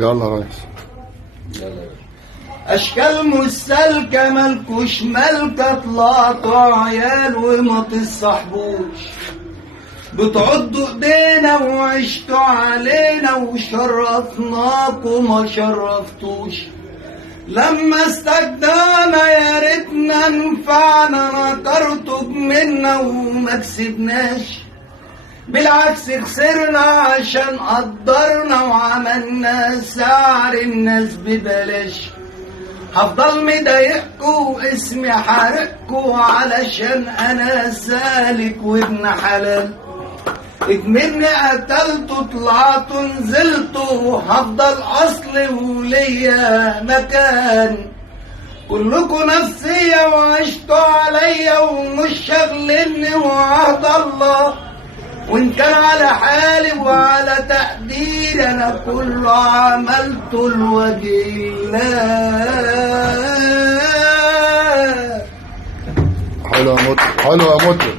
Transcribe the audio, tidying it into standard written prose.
يلا يا ريس. اشكال مستلكة مالكوش مالكة، طلعتوا عيال وما تصاحبوش، بتعضوا ايدينا وعشتوا علينا وشرفناكم ما شرفتوش. لما استجدعنا يا ريتنا نفعنا، نكرتوا منا وما كسبناش، بالعكس خسرنا عشان قدرنا وعملنا سعر الناس ببلاش. هفضل مضايقكوا اسمي حارقكوا علشان انا سالك وابن حلال، اكملني قتلتوا طلعتوا نزلتوا، هفضل اصلي وليا مكان. كلكوا نفسية وعشتوا عليا ومش شاغلني وعهد الله، وان كان على حالي وعلى تقديري انا كله عملته لوجه الله. حلو يا مطرب، حلو يا مطرب.